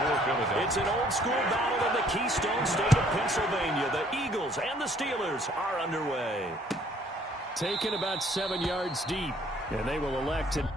It's an old-school battle in the Keystone State of Pennsylvania. The Eagles and the Steelers are underway. Taken about 7 yards deep, and they will elect to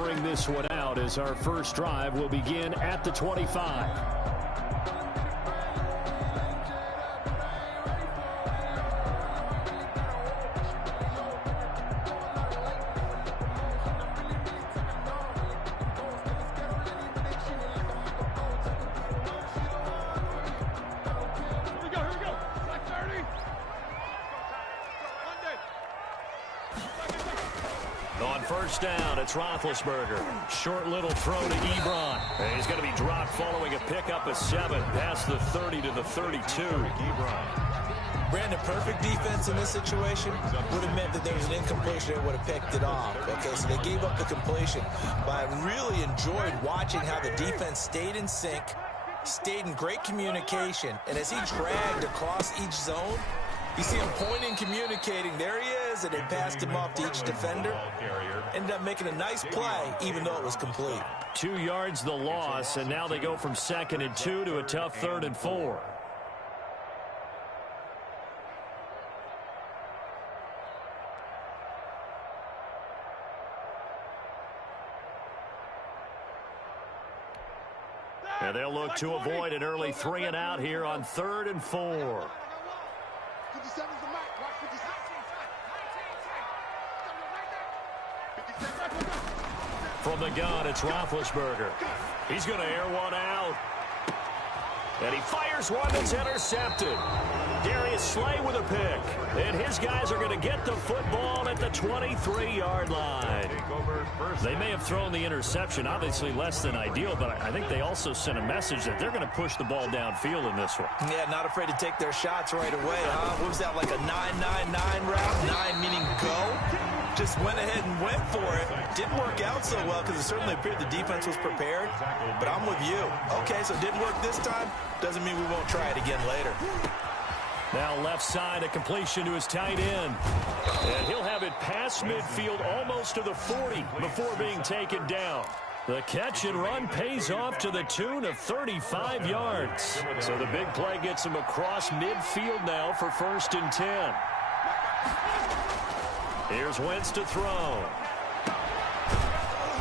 bring this one out as our first drive will begin at the 25. On first down, it's Roethlisberger. Short little throw to Ebron. And he's going to be dropped following a pickup of 7 past the 30 to the 32. Brandon, perfect defense in this situation would have meant that there was an incompletion and would have picked it off. Okay, so they gave up the completion. But I really enjoyed watching how the defense stayed in sync, stayed in great communication, and as he dragged across each zone, you see him pointing, communicating. There he is, and they passed him off to each defender. Ended up making a nice play, even though it was complete. 2 yards the loss, and now they go from 2nd and 2 to a tough 3rd and 4. And they'll look to avoid an early 3 and out here on 3rd and 4. From the gun, it's Roethlisberger. He's going to air one out. And he fires one that's intercepted. Darius Slay with a pick. And his guys are going to get the football at the 23-yard line. They may have thrown the interception, obviously less than ideal, but I think they also sent a message that they're going to push the ball downfield in this one. Yeah, not afraid to take their shots right away, huh? What was that, like a 9-9-9 route? 9 meaning go? Just went ahead and went for it. Didn't work out so well because it certainly appeared the defense was prepared. But I'm with you. Okay, so it didn't work this time. Doesn't mean we won't try it again later. Now left side, a completion to his tight end. And he'll have it past midfield almost to the 40 before being taken down. The catch and run pays off to the tune of 35 yards. So the big play gets him across midfield now for 1st and 10. Here's Wentz to throw.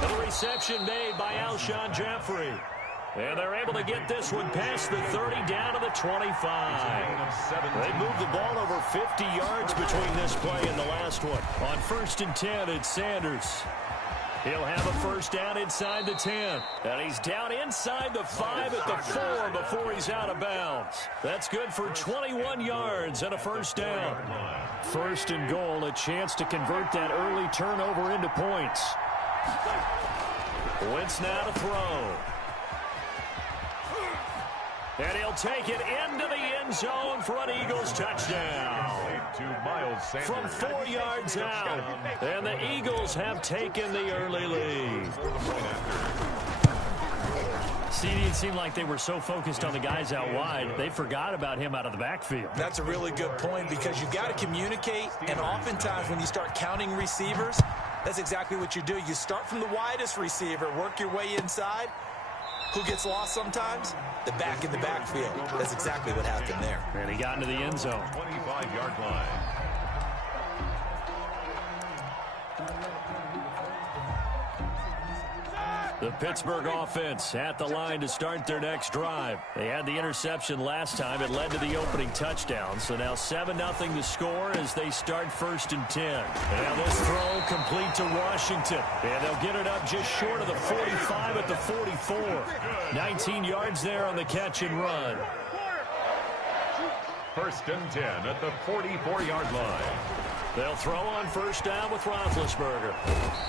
And the reception made by Alshon Jeffrey. And they're able to get this one past the 30 down to the 25. They moved the ball over 50 yards between this play and the last one. On 1st and 10, it's Sanders. He'll have a first down inside the 10. And he's down inside the 5 at the 4 before he's out of bounds. That's good for 21 yards and a first down. 1st and goal, a chance to convert that early turnover into points. Wentz now to throw. And he'll take it into the end zone for an Eagles touchdown. From 4 yards out. And the Eagles have taken the early lead. See, it seemed like they were so focused on the guys out wide, they forgot about him out of the backfield. That's a really good point because you've got to communicate, and oftentimes when you start counting receivers, that's exactly what you do. You start from the widest receiver, work your way inside. Who gets lost sometimes? The back in the backfield. That's exactly what happened there. And he got into the end zone. 25-yard line. The Pittsburgh offense at the line to start their next drive. They had the interception last time. It led to the opening touchdown. So now 7-0 to score as they start 1st and 10. And this throw complete to Washington. And they'll get it up just short of the 45 at the 44. 19 yards there on the catch and run. 1st and 10 at the 44-yard line. They'll throw on first down with Roethlisberger.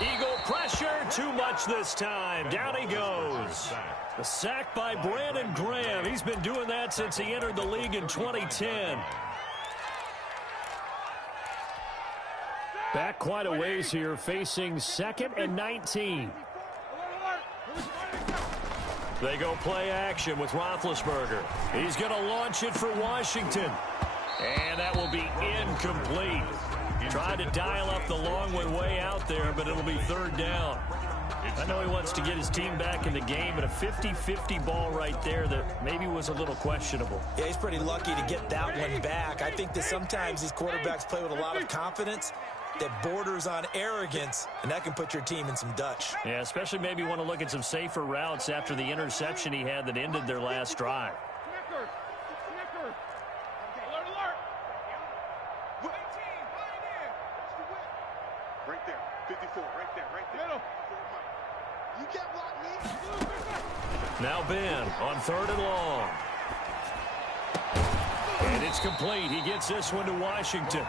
Eagle pressure, too much this time. Down he goes. A sack by Brandon Graham. He's been doing that since he entered the league in 2010. Back quite a ways here, facing 2nd and 19. They go play action with Roethlisberger. He's going to launch it for Washington. And that will be incomplete. Tried to dial up the long one way out there, but it'll be 3rd down. I know he wants to get his team back in the game, but a 50-50 ball right there that maybe was a little questionable. Yeah, he's pretty lucky to get that one back. I think that sometimes these quarterbacks play with a lot of confidence, that borders on arrogance, and that can put your team in some Dutch. Yeah, especially maybe want to look at some safer routes after the interception he had that ended their last drive. Right there, 54, right there. You can't block me. Now Ben on 3rd and long. And it's complete. He gets this one to Washington.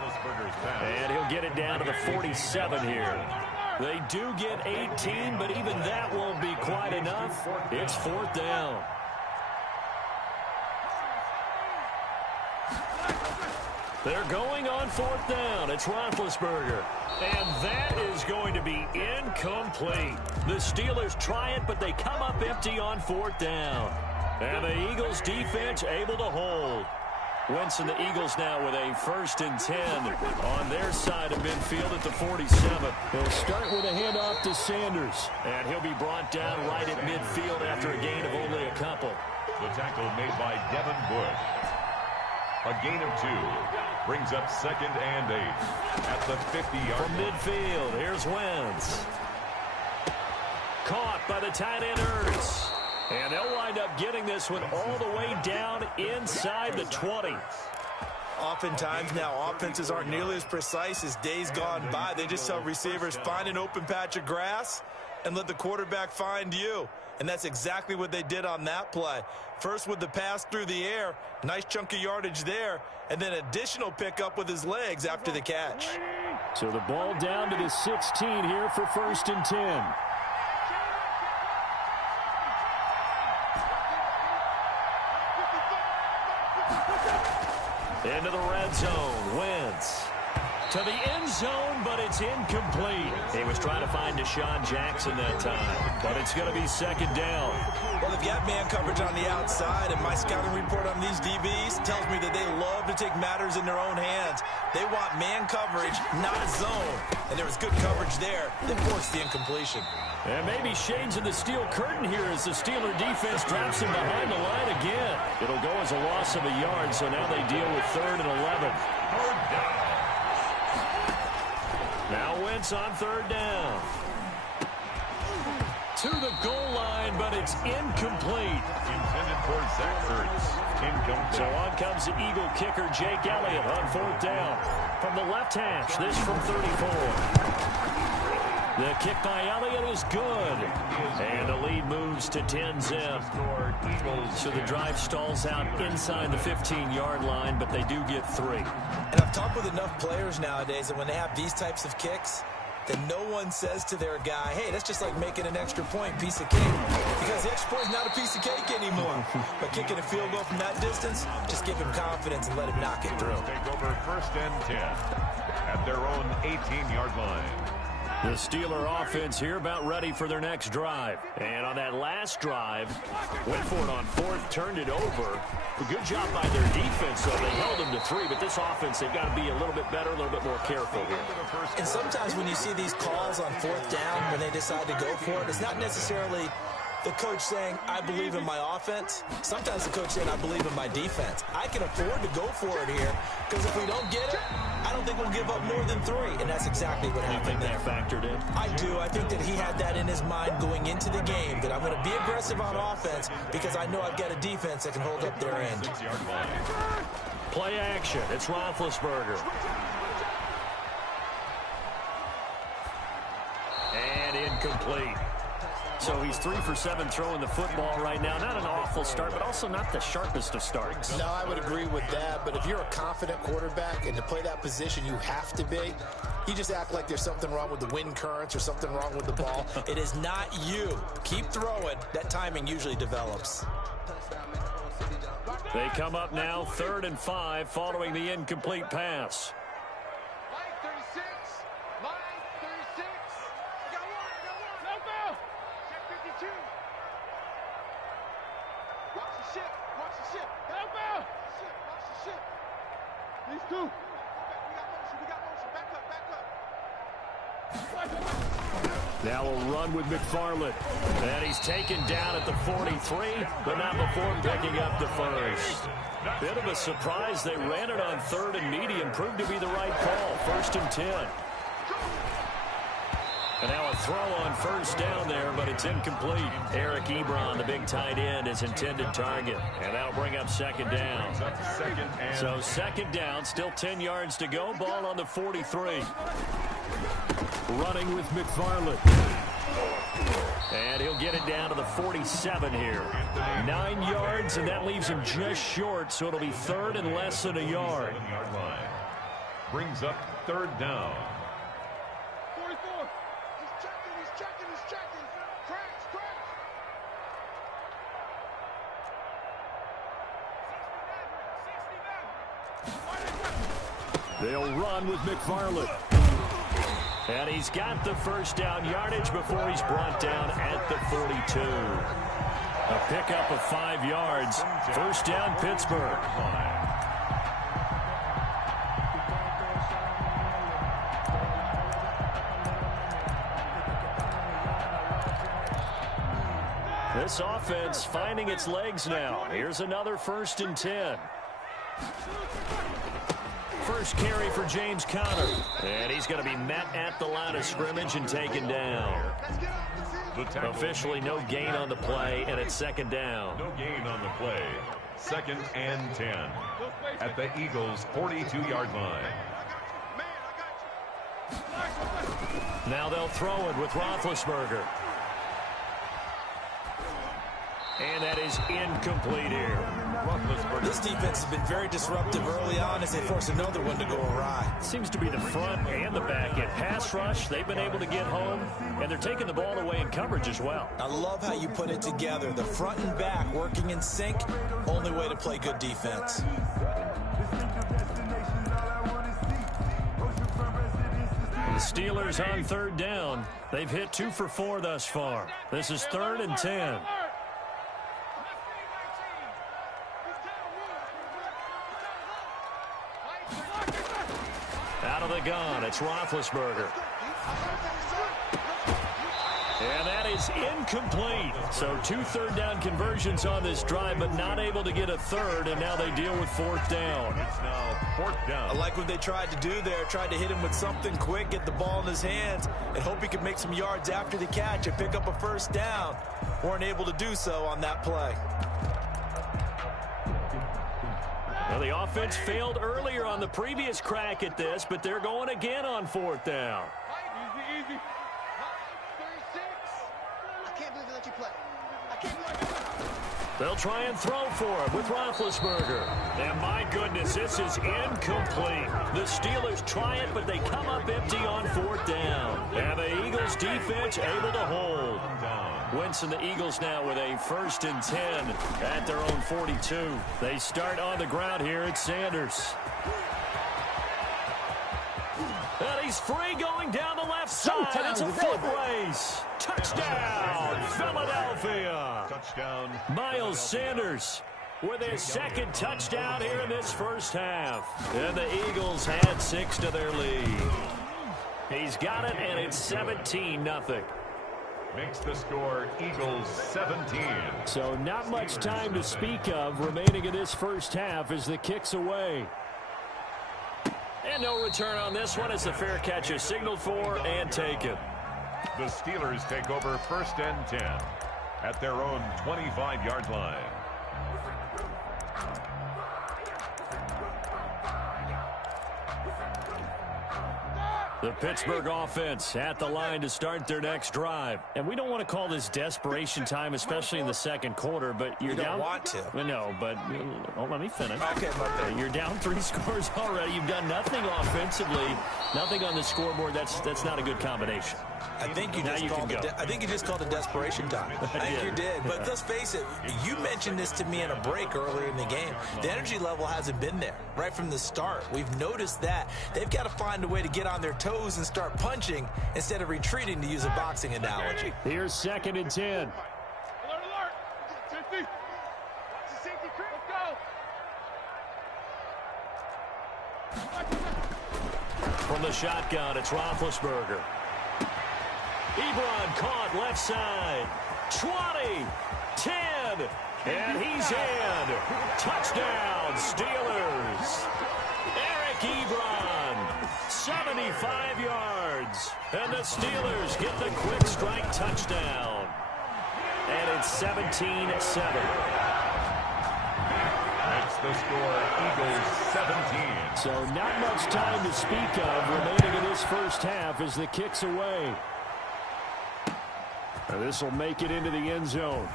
And he'll get it down to the 47 here. They do get 18, but even that won't be quite enough. It's 4th down. They're going on 4th down. It's Roethlisberger. And that is going to be incomplete. The Steelers try it, but they come up empty on 4th down. And the Eagles defense able to hold. Wentz and the Eagles now with a 1st and 10 on their side of midfield at the 47. They'll start with a handoff to Sanders. And he'll be brought down right at midfield after a gain of only a couple. The tackle made by Devin Bush. A gain of 2. Brings up 2nd and 8 at the 50-yard from midfield. Here's Wentz. Caught by the tight end Ertz. And they'll wind up getting this one all the way down inside the 20. Oftentimes now, offenses aren't nearly as precise as days gone by. They just tell receivers, find an open patch of grass and let the quarterback find you. And that's exactly what they did on that play. First with the pass through the air, nice chunk of yardage there, and then additional pickup with his legs after the catch. So the ball down to the 16 here for 1st and 10. Into the red zone. Wentz to the end zone, but it's incomplete. He was trying to find Deshaun Jackson that time, but it's going to be 2nd down. Well, they've got man coverage on the outside, and my scouting report on these DBs tells me that they love to take matters in their own hands. They want man coverage, not zone. And there was good coverage there that forced the incompletion. And maybe shades of the steel curtain here as the Steeler defense drops him behind the line again. It'll go as a loss of a yard, so now they deal with 3rd and 11. Now Wentz on 3rd down. To the goal line, but it's incomplete. Intended for Zach Ertz. Incomplete. So on comes the Eagle kicker, Jake Elliott, on 4th down. From the left hash, this from 34. The kick by Elliott is good. And the lead moves to 10-zip. So the drive stalls out inside the 15-yard line, but they do get 3. And I've talked with enough players nowadays that when they have these types of kicks, that no one says to their guy, hey, that's just like making an extra point, piece of cake. Because the extra point is not a piece of cake anymore. But kicking a field goal from that distance, just give him confidence and let him knock it through. Take over 1st and 10 at their own 18-yard line. The Steeler offense here about ready for their next drive. And on that last drive, went for it on 4th, turned it over. A good job by their defense, though. They held them to 3, but this offense, they've got to be a little bit better, a little bit more careful here. And sometimes when you see these calls on 4th down, when they decide to go for it, it's not necessarily the coach saying, I believe in my offense. Sometimes the coach saying, I believe in my defense. I can afford to go for it here, because if we don't get it, I don't think we'll give up more than 3. And that's exactly what happened there. Factored in? I do. I think that he had that in his mind going into the game, that I'm going to be aggressive on offense because I know I've got a defense that can hold up their end. Play action. It's Roethlisberger. And incomplete. So he's 3 for 7 throwing the football right now. Not an awful start, but also not the sharpest of starts. No, I would agree with that. But if you're a confident quarterback and to play that position, you have to be. You just act like there's something wrong with the wind currents or something wrong with the ball. It is not you. Keep throwing. That timing usually develops. They come up now 3rd and 5 following the incomplete pass. Now a run with McFarland. And he's taken down at the 43, but not before picking up the 1st. Bit of a surprise. They ran it on 3rd and medium. Proved to be the right call. 1st and 10. And now a throw on first down there, but it's incomplete. Eric Ebron, the big tight end, is intended target. And that'll bring up second down. So second down, still 10 yards to go. Ball on the 43. Running with McFarland. And he'll get it down to the 47 here. 9 yards, and that leaves him just short, so it'll be third and less than a yard. Brings up third down. 44. He's checking. Cracks. They'll run with McFarland. And he's got the first down yardage before he's brought down at the 42. A pickup of 5 yards. First down, Pittsburgh. This offense finding its legs now. Here's another 1st and 10. First carry for James Conner. And he's going to be met at the line of scrimmage and taken down. Officially no gain on the play, and it's second down. No gain on the play. 2nd and 10 at the Eagles' 42-yard line. Now they'll throw it with Roethlisberger. And that is incomplete here. This defense has been very disruptive early on as they force another one to go awry. Seems to be the front and the back end. Pass rush, they've been able to get home, and they're taking the ball away in coverage as well. I love how you put it together. The front and back working in sync, only way to play good defense. The Steelers on third down. They've hit 2 for 4 thus far. This is 3rd and 10. Out of the gun, it's Roethlisberger. And that is incomplete. So 2 third-down conversions on this drive, but not able to get a third, and now they deal with 4th down. It's now 4th down. I like what they tried to do there. Tried to hit him with something quick, get the ball in his hands, and hope he could make some yards after the catch and pick up a first down. Weren't able to do so on that play. Well, the offense failed earlier on the previous crack at this, but they're going again on 4th down. Easy. 36. I can't believe they let you play. I can't believe it. They'll try and throw for it with Roethlisberger. And my goodness, this is incomplete. The Steelers try it, but they come up empty on 4th down. And the Eagles defense able to hold. Wentz and the Eagles now with a 1st and 10 at their own 42. They start on the ground here at Sanders. And he's free going down the left side. It's a foot race. Touchdown, Philadelphia. Touchdown. Miles Sanders with his 2nd touchdown here in this first half. And the Eagles had 6 to their lead. He's got it, and it's 17-0. Makes the score Eagles 17. So not much time to speak of remaining in this first half as the kick's away. And no return on this one as the fair catch is signaled for and taken. The Steelers take over 1st and 10 at their own 25-yard line. The Pittsburgh offense at the line to start their next drive. And we don't want to call this desperation time, especially in the second quarter, but you're You don't down. want to. No, but let me finish. Okay, my bad. You're down 3 scores already. You've done nothing offensively, nothing on the scoreboard. That's not a good combination. I think you just called it desperation time. I think you did. But let's face it, you mentioned this to me in a break earlier in the game. The energy level hasn't been there right from the start. We've noticed that. They've got to find a way to get on their toes and start punching instead of retreating, to use a boxing analogy. Here's 2nd and 10. Alert. Safety. Watch the safety creep. Let's go. From the shotgun, it's Roethlisberger. Ebron caught left side. 20, 10, and he's in. Touchdown, Steelers. Eric Ebron, 75 yards. yards. And the Steelers get the quick strike touchdown. And it's 17-7. Makes the score Eagles 17. So not much time to speak of remaining in this first half as the kick's away. This will make it into the end zone.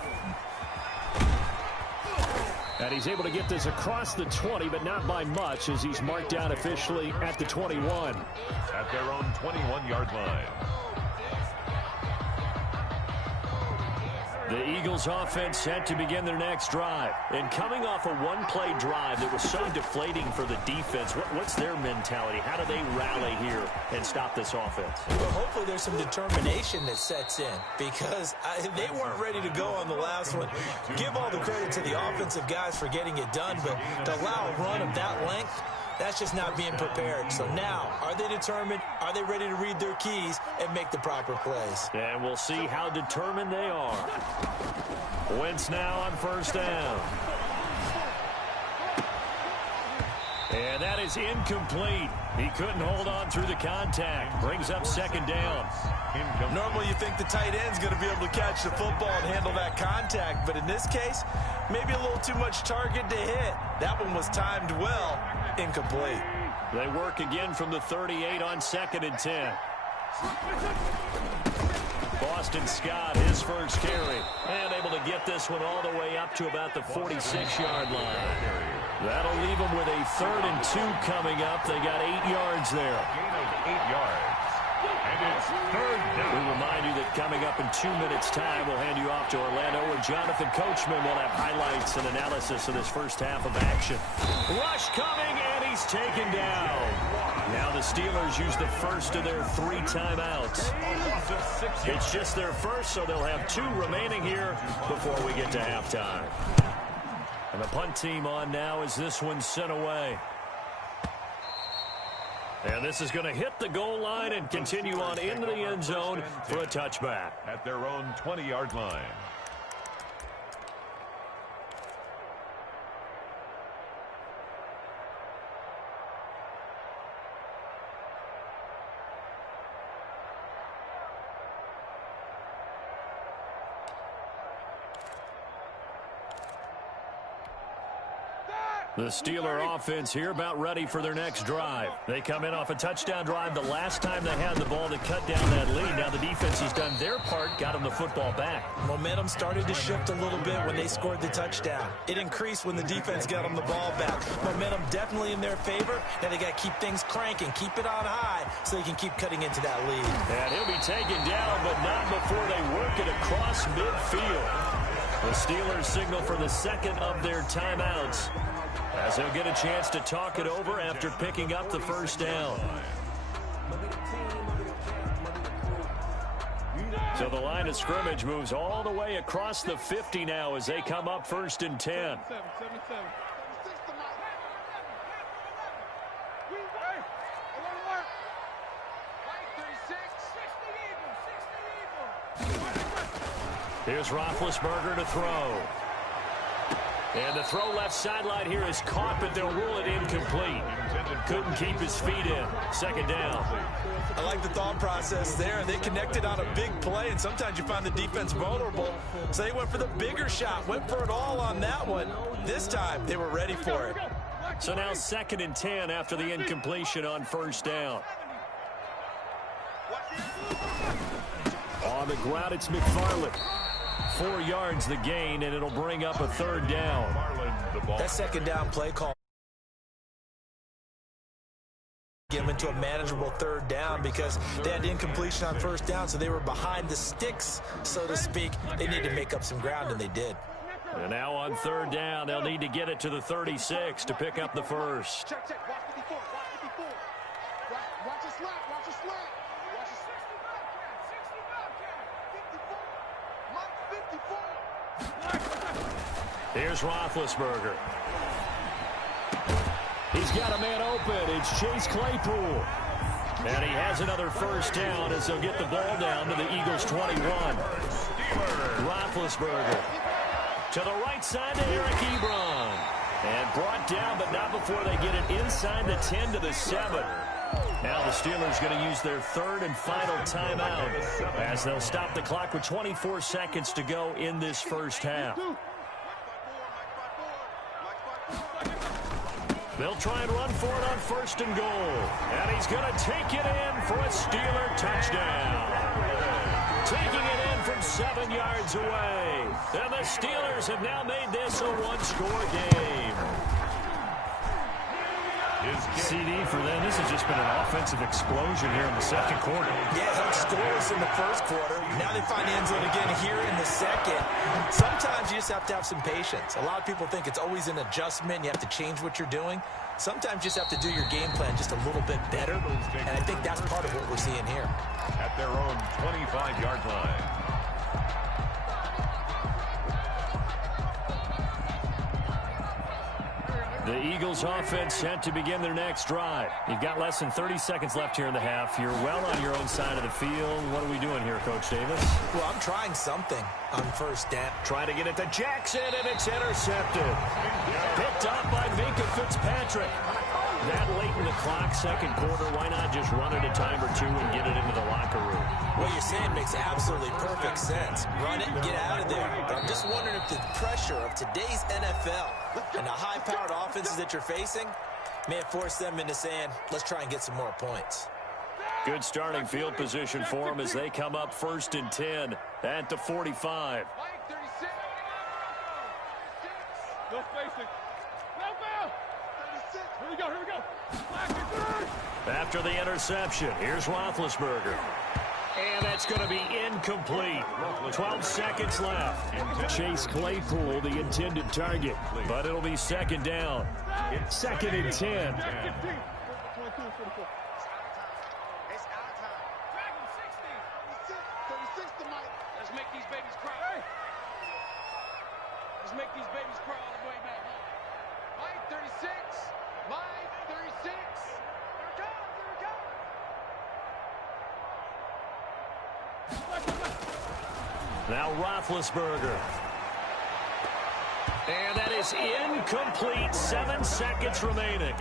And he's able to get this across the 20, but not by much, as he's marked down officially at the 21. At their own 21-yard line. The Eagles offense set to begin their next drive. And coming off a one-play drive that was so deflating for the defense, what's their mentality? How do they rally here and stop this offense? Well, hopefully there's some determination that sets in, because they weren't ready to go on the last one. Give all the credit to the offensive guys for getting it done, but to allow a run of that length, that's just not being prepared. So now, are they determined? Are they ready to read their keys and make the proper plays? And we'll see how determined they are. Wentz now on first down. And that is incomplete. He couldn't hold on through the contact. Brings up second down. Normally you think the tight end's going to be able to catch the football and handle that contact, but in this case, maybe a little too much target to hit. That one was timed well. Incomplete. They work again from the 38 on 2nd and 10. Boston Scott, his first carry. And able to get this one all the way up to about the 46-yard line. That'll leave them with a 3rd and 2 coming up. They got 8 yards there. Gain of 8 yards. And it's 3rd down. We remind you that coming up in 2 minutes' time, we'll hand you off to Orlando, where Jonathan Coachman will have highlights and analysis of this first half of action. Rush coming, and he's taken down. Now the Steelers use the first of their 3 timeouts. It's just their first, so they'll have 2 remaining here before we get to halftime. And the punt team on now as this one's sent away. And this is going to hit the goal line and continue on into the end zone for a touchback. At their own 20-yard line. The Steeler offense here about ready for their next drive. They come in off a touchdown drive the last time they had the ball to cut down that lead. Now the defense has done their part, got them the football back. Momentum started to shift a little bit when they scored the touchdown. It increased when the defense got them the ball back. Momentum definitely in their favor. Now they got to keep things cranking, keep it on high so they can keep cutting into that lead. And he'll be taken down, but not before they work it across midfield. The Steelers signal for the second of their timeouts, as they'll get a chance to talk it over after picking up the first down. So the line of scrimmage moves all the way across the 50 now as they come up 1st and 10. Here's Roethlisberger to throw. And the throw left sideline here is caught, but they'll rule it incomplete. Couldn't keep his feet in. Second down. I like the thought process there. They connected on a big play, and sometimes you find the defense vulnerable. So they went for the bigger shot, went for it all on that one. This time, they were ready for it. So now 2nd and 10 after the incompletion on first down. On the ground, it's McFarland. 4 yards the gain, and it'll bring up a 3rd down. That second down play call get them into a manageable 3rd down because they had incompletion on first down, so they were behind the sticks, so to speak. They needed to make up some ground, and they did. And now on 3rd down, they'll need to get it to the 36 to pick up the first. Check. Watch 54. Watch the slap. Watch the slap. Here's Roethlisberger. He's got a man open. It's Chase Claypool. And he has another first down as they'll get the ball down to the Eagles' 21. Roethlisberger to the right side to Eric Ebron. And brought down, but not before they get it inside the 10 to the 7. Now the Steelers going to use their third and final timeout as they'll stop the clock with 24 seconds to go in this first half. They'll try and run for it on first and goal. And he's going to take it in for a Steeler touchdown. Taking it in from 7 yards away. And the Steelers have now made this a one-score game. CD for them. This has just been an offensive explosion here in the second quarter. Yeah, held scoreless in the first quarter. Now they find the end zone again here in the second. Sometimes you just have to have some patience. A lot of people think it's always an adjustment. You have to change what you're doing. Sometimes you just have to do your game plan just a little bit better. And I think that's part of what we're seeing here. At their own 25-yard line. The Eagles offense set to begin their next drive. You've got less than 30 seconds left here in the half. You're well on your own side of the field. What are we doing here, Coach Davis? Well, I'm trying something on first down. Trying to get it to Jackson, and it's intercepted. Picked up by Minka Fitzpatrick. That late in the clock, second quarter, why not just run it a time or two and get it into the locker room? What you're saying makes absolutely perfect sense. Run it and get out of there. But I'm just wondering if the pressure of today's NFL and the high-powered offenses that you're facing may have forced them into saying, let's try and get some more points. Good starting field position for them as they come up first and 10 at the 45. No spacing. No foul. Here we go. Here we go. After the interception, here's Roethlisberger. And that's going to be incomplete. 12 seconds left. Chase Claypool, the intended target. But it'll be second down. Second and 10. It's out of time. Drag him 60. 36 to Mike. Let's make these babies cry. Let's make these babies cry all the way back. Mike, 36. Mike, 36. Here it comes. Now Roethlisberger. And that is incomplete. 7 seconds remaining.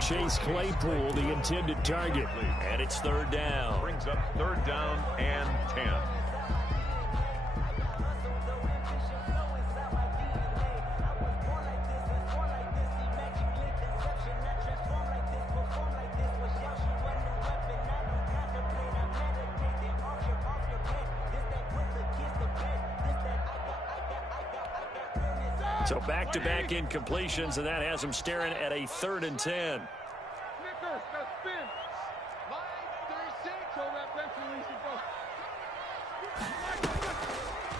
Chase Claypool, the intended target. And it's third down. Brings up third down and 10. So back-to-back incompletions, and that has him staring at a third and 10.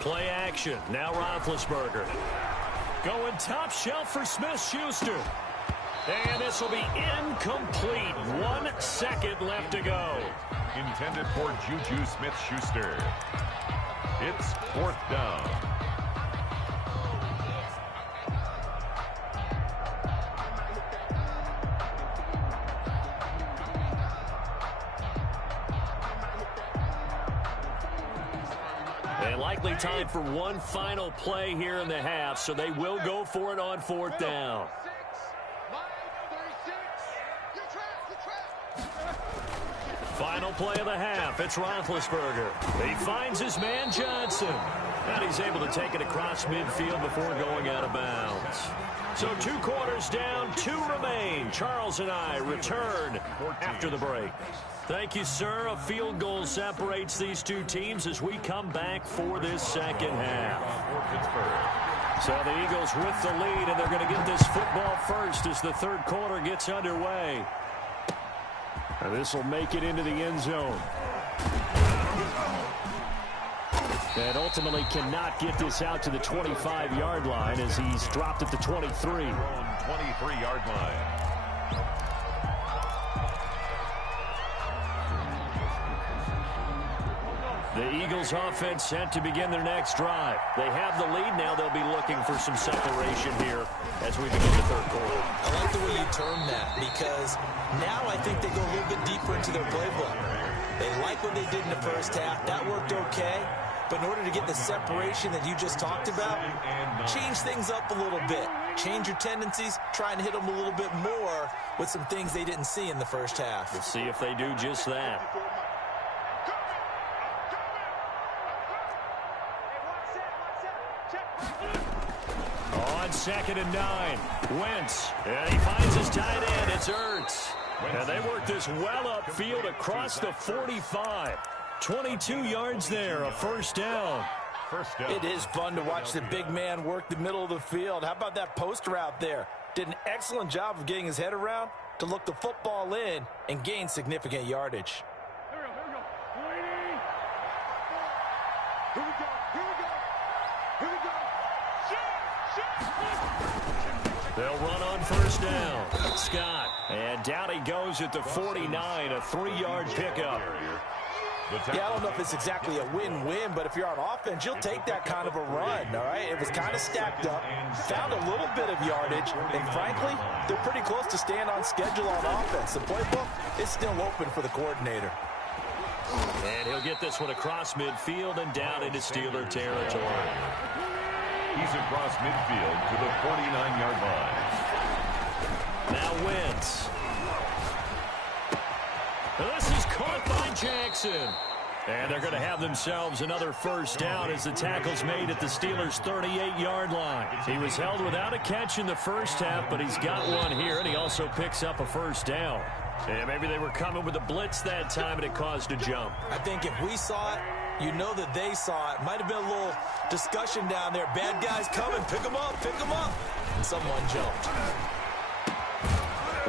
Play action. Now Roethlisberger. Going top shelf for Smith-Schuster. And this will be incomplete. 1 second left to go. Intended for Juju Smith-Schuster. It's fourth down. And likely time for one final play here in the half, so they will go for it on fourth down. Final play of the half. It's Roethlisberger. He finds his man Johnson. And he's able to take it across midfield before going out of bounds. So 2 quarters down, 2 remain. Charles and I return after the break. Thank you, sir. A field goal separates these two teams as we come back for this second half. So the Eagles with the lead, and they're going to get this football first as the third quarter gets underway. And this will make it into the end zone. And ultimately cannot get this out to the 25-yard line as he's dropped at the 23. 23-yard line. The Eagles offense set to begin their next drive. They have the lead now. They'll be looking for some separation here as we begin the third quarter. I like the way you term that because now I think they go a little bit deeper into their playbook. They like what they did in the first half. That worked okay. But in order to get the separation that you just talked about, change things up a little bit. Change your tendencies, try and hit them a little bit more with some things they didn't see in the first half. We'll see if they do just that. On 2nd and 9, Wentz. And he finds his tight end. It's Ertz. And they work this well upfield across the 45. 22 yards there, a first down. It is fun to watch the big man work the middle of the field. How about that post route there? Did an excellent job of getting his head around to look the football in and gain significant yardage. They'll run on first down. Scott. And down he goes at the 49, a 3-yard pickup. Yeah, I don't know if it's exactly a win-win, but if you're on offense, you'll take that kind of a run, all right? It was kind of stacked up, found a little bit of yardage, and frankly, they're pretty close to staying on schedule on offense. The playbook is still open for the coordinator. And he'll get this one across midfield and down into Steeler territory. He's across midfield to the 49-yard line. Now Wentz. This is caught by Jackson. And they're going to have themselves another first down as the tackle's made at the Steelers' 38-yard line. He was held without a catch in the first half, but he's got one here, and he also picks up a first down. And maybe they were coming with a blitz that time, and it caused a jump. I think if we saw it, you know that they saw it. Might have been a little discussion down there. Bad guys coming. Pick them up. Pick them up. And someone jumped.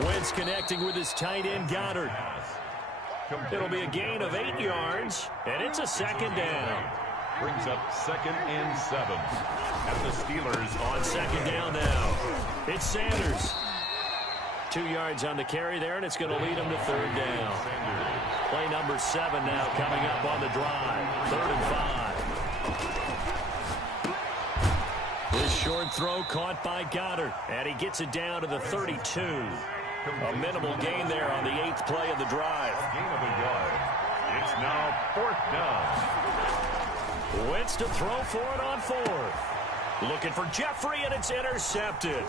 Wentz connecting with his tight end, Goddard. It'll be a gain of 8 yards, and it's a second down. Brings up 2nd and 7. At the Steelers on second down now. It's Sanders. 2 yards on the carry there, and it's going to lead him to third down. Play number 7 now coming up on the drive. 3rd and 5. This short throw caught by Goddard, and he gets it down to the 32. A minimal gain there on the 8th play of the drive. Gain of a yard. It's now 4th down. Wentz to throw for it on 4th. Looking for Jeffrey, and it's intercepted.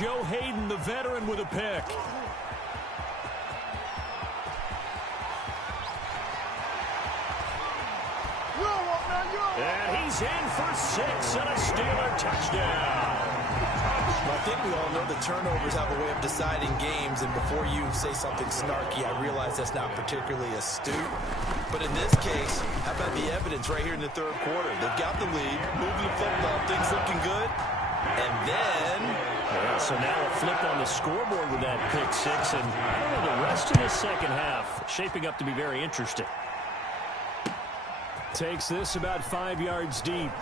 Joe Hayden, the veteran, with a pick. And he's in for 6 and a Steeler touchdown. Well, I think we all know the turnovers have a way of deciding games, and before you say something snarky, I realize that's not particularly astute. But in this case, how about the evidence right here in the 3rd quarter? They've got the lead, moving the football, things looking good, and then... Yeah, so now a flip on the scoreboard with that pick 6, and I don't know, the rest of the second half shaping up to be very interesting. Takes this about 5 yards deep.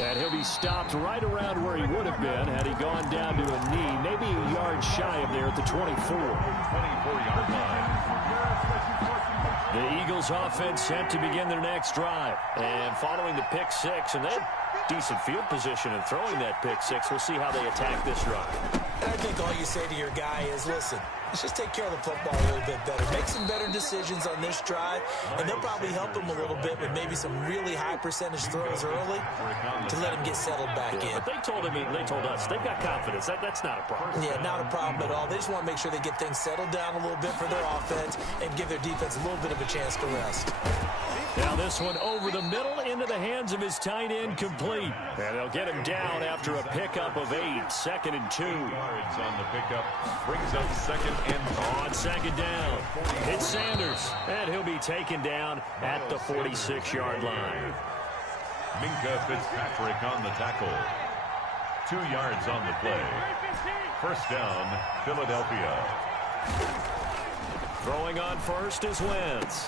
And he'll be stopped right around where he would have been had he gone down to a knee, maybe a yard shy of there at the 24. 24-yard line. The Eagles offense set to begin their next drive. And following the pick 6, and they had decent field position in throwing that pick 6. We'll see how they attack this drive. And I think all you say to your guy is, listen, let's just take care of the football a little bit better. Make some better decisions on this drive, and they'll probably help him a little bit with maybe some really high percentage throws early to let him get settled back in. But they told us they've got confidence. That's not a problem. Yeah, not a problem at all. They just want to make sure they get things settled down a little bit for their offense and give their defense a little bit of a chance to rest. Now this one over the middle into the hands of his tight end, complete. And they'll get him down after a pickup of 8. 2nd and 2. Yards on the pickup. Brings up 2nd and 2. On second down, it's Sanders. And he'll be taken down at the 46-yard line. Minka Fitzpatrick on the tackle. 2 yards on the play. First down, Philadelphia. Throwing on first is Wentz.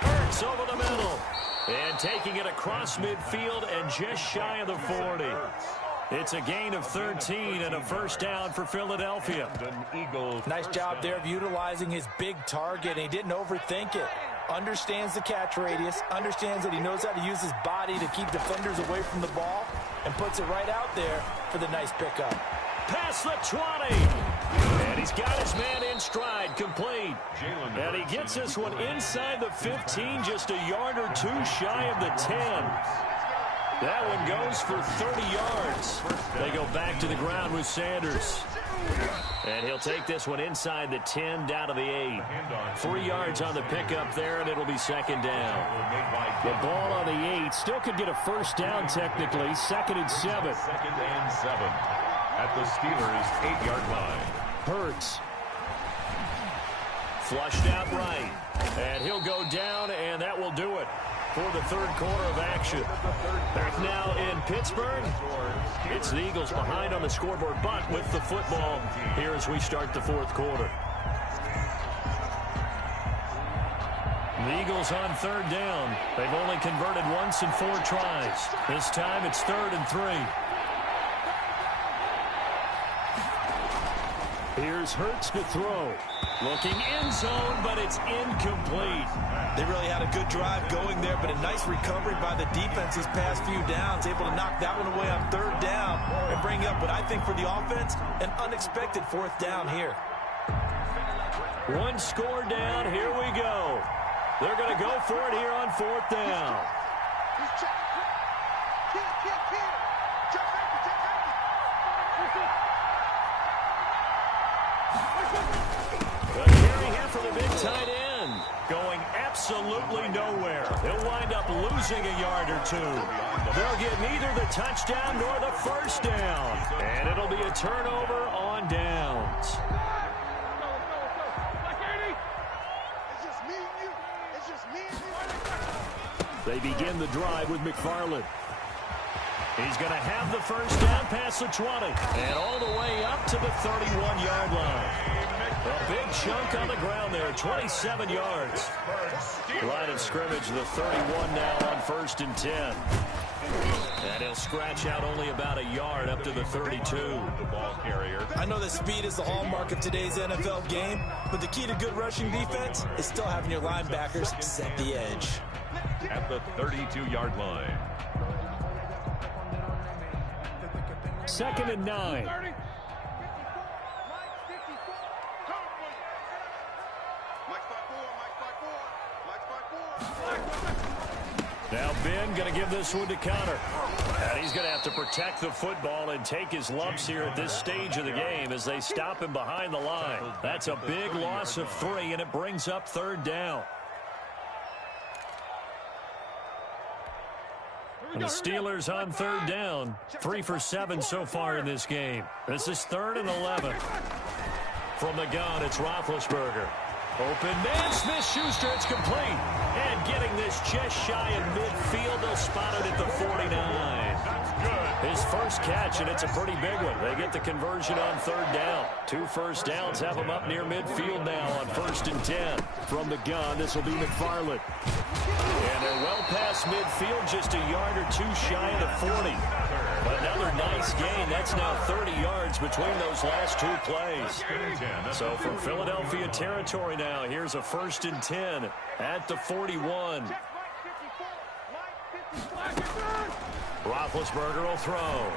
Ertz over the middle. And taking it across midfield and just shy of the 40. It's a gain of 13 and a first down for Philadelphia. Nice job there of utilizing his big target. He didn't overthink it. Understands the catch radius. Understands that he knows how to use his body to keep defenders away from the ball. And puts it right out there for the nice pickup. Past the 20. And He's got his man in stride, complete. And he gets this one inside the 15, just a yard or two shy of the 10. That one goes for 30 yards. They go back to the ground with Sanders. And he'll take this one inside the 10, down to the 8. 3 yards on the pickup there, and it'll be second down. The ball on the 8. Still could get a first down technically. 2nd and 7. 2nd and 7 at the Steelers' 8-yard line. Hurts. Flushed out right. And he'll go down, and that will do it for the third quarter of action. Back now in Pittsburgh. It's the Eagles behind on the scoreboard, but with the football here as we start the fourth quarter. The Eagles on third down. They've only converted once in 4 tries. This time it's 3rd and 3. Here's Hurts to throw. Looking end zone, but it's incomplete. They really had a good drive going there, but a nice recovery by the defense these past few downs. Able to knock that one away on 3rd down and bring up what I think for the offense, an unexpected 4th down here. One score down. Here we go. They're going to go for it here on 4th down. The carry here for the big tight end. Going absolutely nowhere. He'll wind up losing a yard or 2. They'll get neither the touchdown nor the first down. And it'll be a turnover on downs. They begin the drive with McFarland. He's going to have the first down past the 20. And all the way up to the 31-yard line. A big chunk on the ground there, 27 yards. Line of scrimmage, the 31 now on 1st and 10. And he'll scratch out only about a yard up to the 32. I know that speed is the hallmark of today's NFL game, but the key to good rushing defense is still having your linebackers set the edge. At the 32-yard line. 2nd and 9. Now Ben going to give this one to Connor. And he's going to have to protect the football and take his lumps here at this stage of the game as they stop him behind the line. That's a big loss of 3, and it brings up 3rd down. And the Steelers on 3rd down. 3 for 7 so far in this game. This is 3rd and 11. From the gun, it's Roethlisberger. Open man, Smith-Schuster, it's complete. And getting this just shy of midfield, they'll spot it at the 49. His first catch, and it's a pretty big one. They get the conversion on 3rd down. 2 first downs have them up near midfield now on 1st and 10. From the gun, this will be McFarland. And they're well past midfield, just a yard or 2 shy of the 40. But another nice gain. That's now 30 yards between those last 2 plays. So from Philadelphia territory now, here's a 1st and 10 at the 41. Roethlisberger will throw.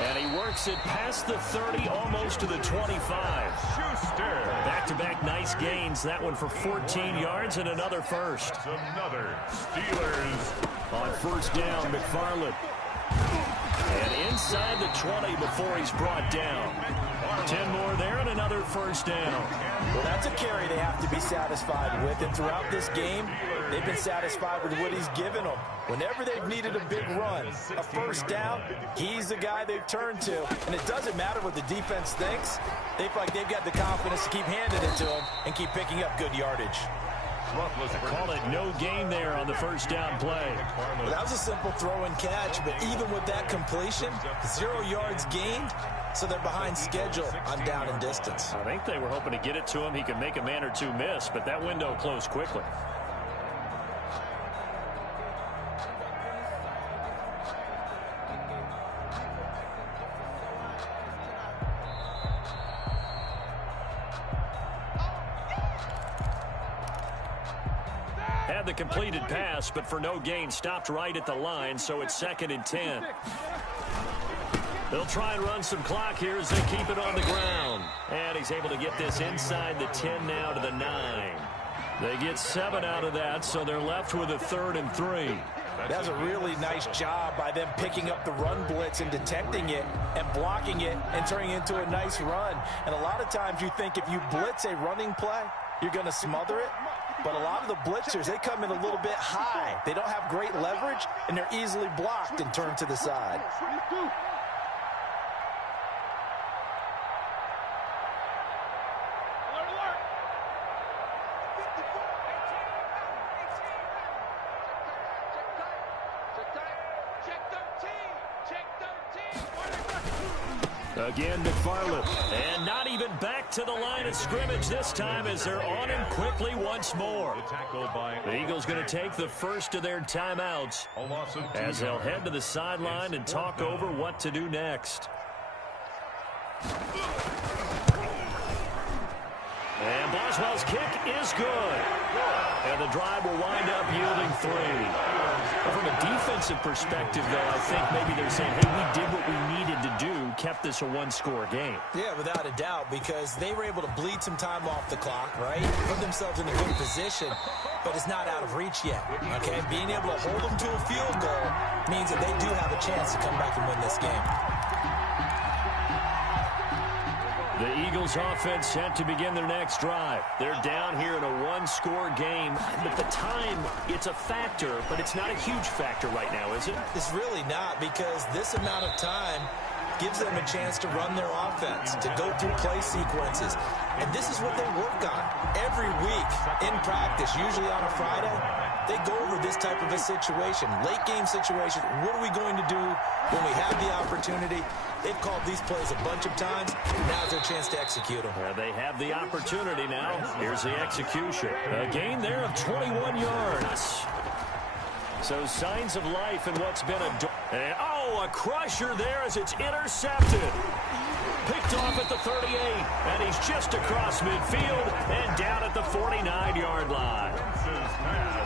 And he works it past the 30, almost to the 25. Back-to-back nice gains. That one for 14 yards and another first. Another Steelers. On 1st down, McFarland. And inside the 20 before he's brought down. 10 more there and another 1st down. Well, that's a carry they have to be satisfied with. And throughout this game, they've been satisfied with what he's given them. Whenever they've needed a big run, a 1st down, he's the guy they've turned to. And it doesn't matter what the defense thinks. They feel like they've got the confidence to keep handing it to him and keep picking up good yardage. Call it no gain there on the 1st down play. Well, that was a simple throw and catch, but even with that completion, 0 yards gained, so they're behind schedule on down and distance. I think they were hoping to get it to him. He could make a man or 2 miss, but that window closed quickly. Had the completed pass, but for no gain, stopped right at the line, so it's 2nd and 10. They'll try and run some clock here as they keep it on the ground. And he's able to get this inside the 10 now to the 9. They get 7 out of that, so they're left with a 3rd and 3. That's a really nice job by them picking up the run blitz and detecting it and blocking it and turning it into a nice run. And a lot of times you think if you blitz a running play, you're going to smother it. But a lot of the blitzers, they come in a little bit high. They don't have great leverage, and they're easily blocked and turned to the side. Again, McFarland. And not even back to the line of scrimmage this time as they're on him quickly once more. The Eagles going to take the first of their timeouts as they'll head to the sideline and talk over what to do next. And Boswell's kick is good. And the drive will wind up yielding 3. From a defensive perspective, though, I think maybe they're saying, hey, we did what we needed to do, kept this a one-score game. Yeah, without a doubt, because they were able to bleed some time off the clock, right? Put themselves in a good position, but it's not out of reach yet, okay? Being able to hold them to a field goal means that they do have a chance to come back and win this game. The Eagles offense set to begin their next drive. They're down here in a one-score game. But the time, it's a factor, but it's not a huge factor right now, is it? It's really not, because this amount of time gives them a chance to run their offense, to go through play sequences. And this is what they work on every week in practice, usually on a Friday. They go over this type of a situation, late game situation. What are we going to do when we have the opportunity? They've called these plays a bunch of times. Now's their chance to execute them. They have the opportunity now. Here's the execution. A gain there of 21 yards. So signs of life in what's been a crusher there as it's intercepted. Picked off at the 38, and he's just across midfield and down at the 49-yard line.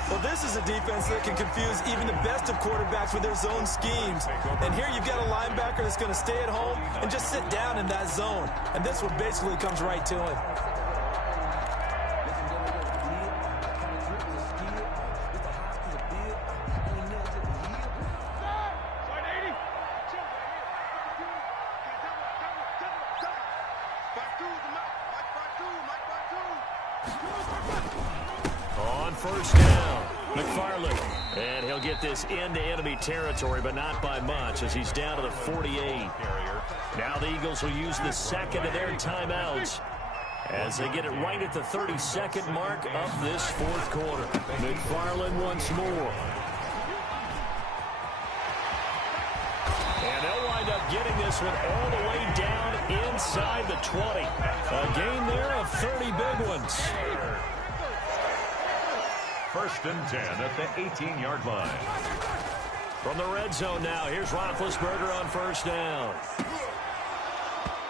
Well, this is a defense that can confuse even the best of quarterbacks with their zone schemes. And here you've got a linebacker that's going to stay at home and just sit down in that zone. And this one basically comes right to him. First down, McFarland, and he'll get this into enemy territory, but not by much as he's down to the 48. Now the Eagles will use the second of their timeouts as they get it right at the 32nd mark of this fourth quarter. McFarland once more. And they'll wind up getting this one all the way down inside the 20. A gain there of 30 big ones. First and 10 at the 18-yard line. From the red zone now, here's Roethlisberger on first down.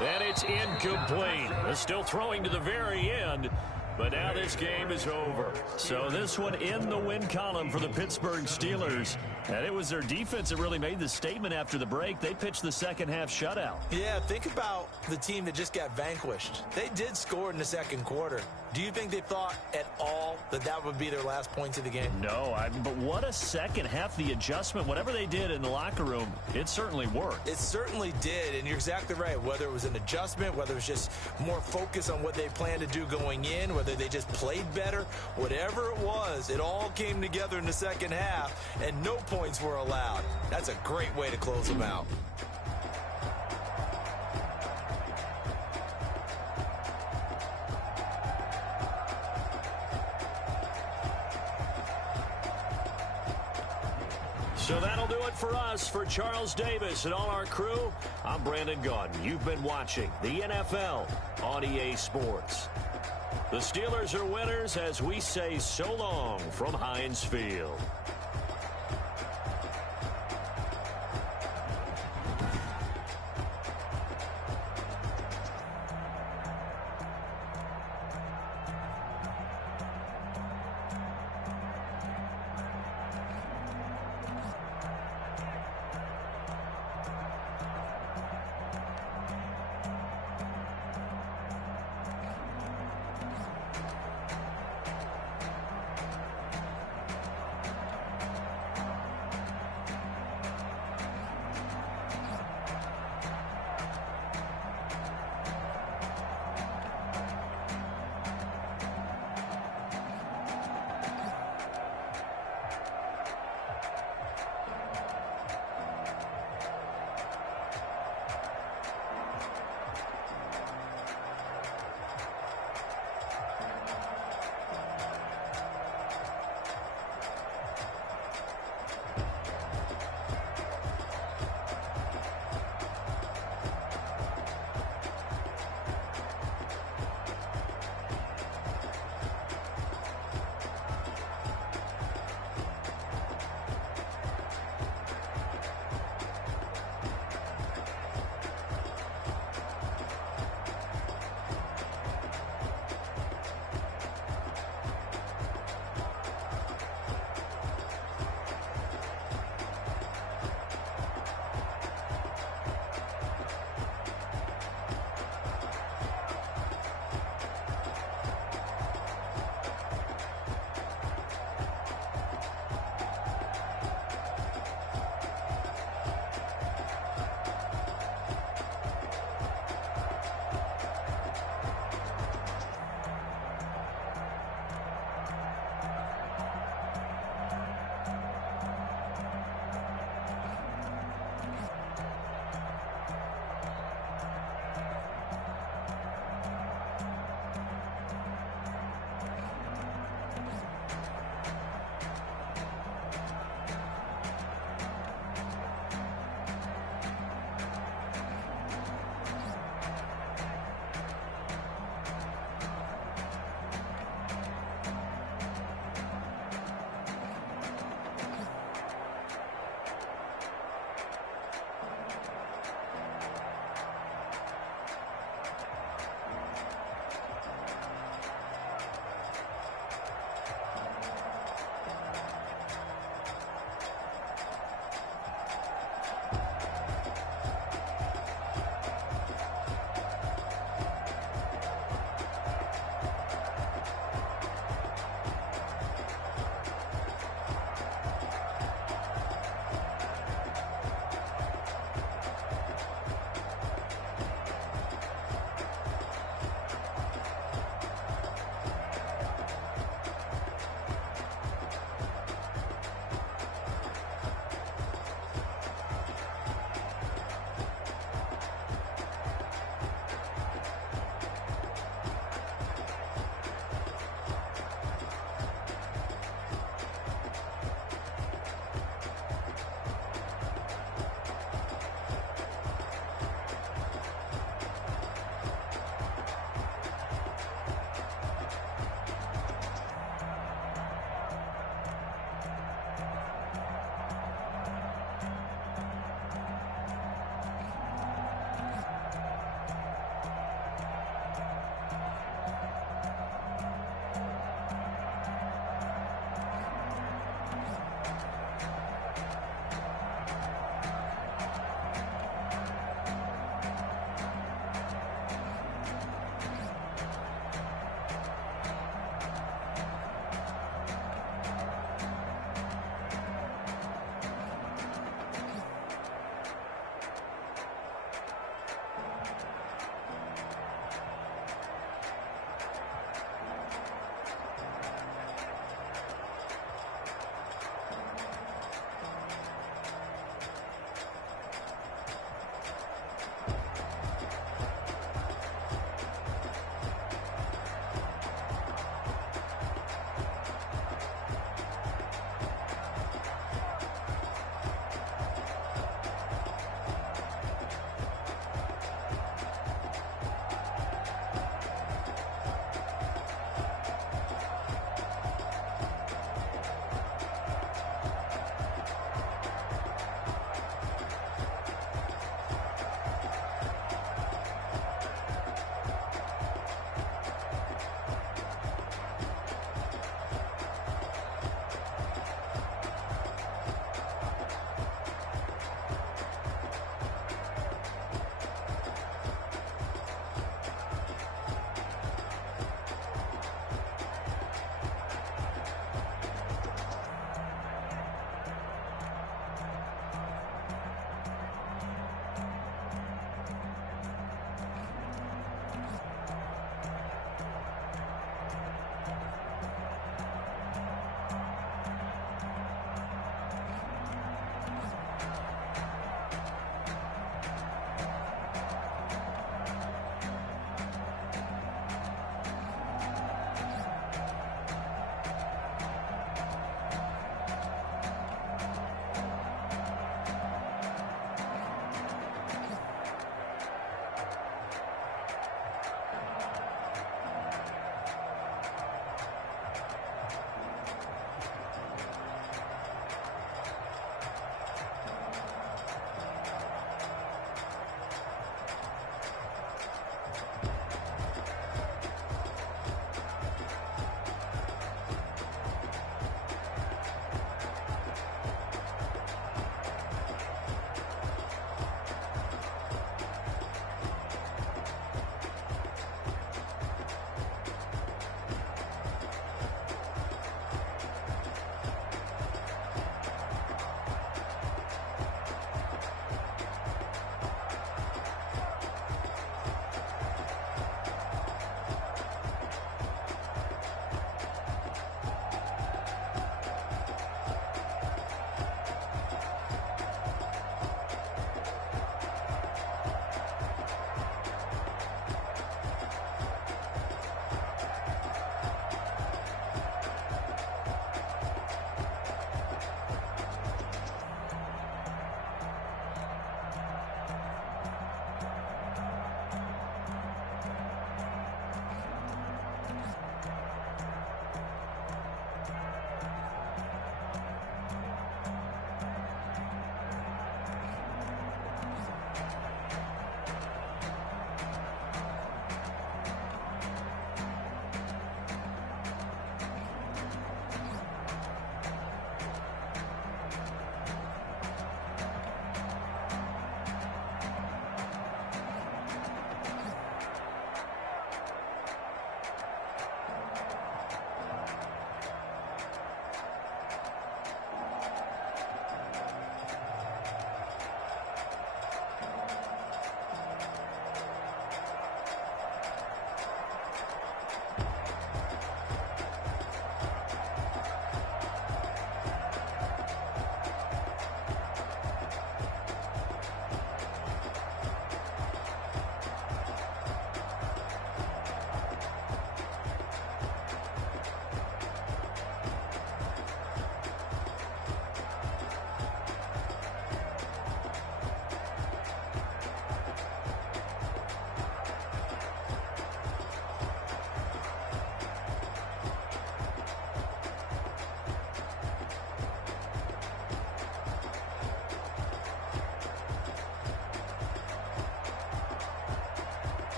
And it's incomplete. They're still throwing to the very end, but now this game is over. So this one in the win column for the Pittsburgh Steelers. And it was their defense that really made the statement after the break. They pitched the second half shutout. Yeah, think about the team that just got vanquished. They did score in the second quarter. Do you think they thought at all that that would be their last points of the game? No, but what a second half. The adjustment, whatever they did in the locker room, it certainly worked. It certainly did, and you're exactly right. Whether it was an adjustment, whether it was just more focus on what they planned to do going in, whether they just played better, whatever it was, it all came together in the second half, and no points were allowed. That's a great way to close them out. So that'll do it for us. For Charles Davis and all our crew, I'm Brandon Gaudin. You've been watching the NFL on EA Sports. The Steelers are winners as we say so long from Heinz Field.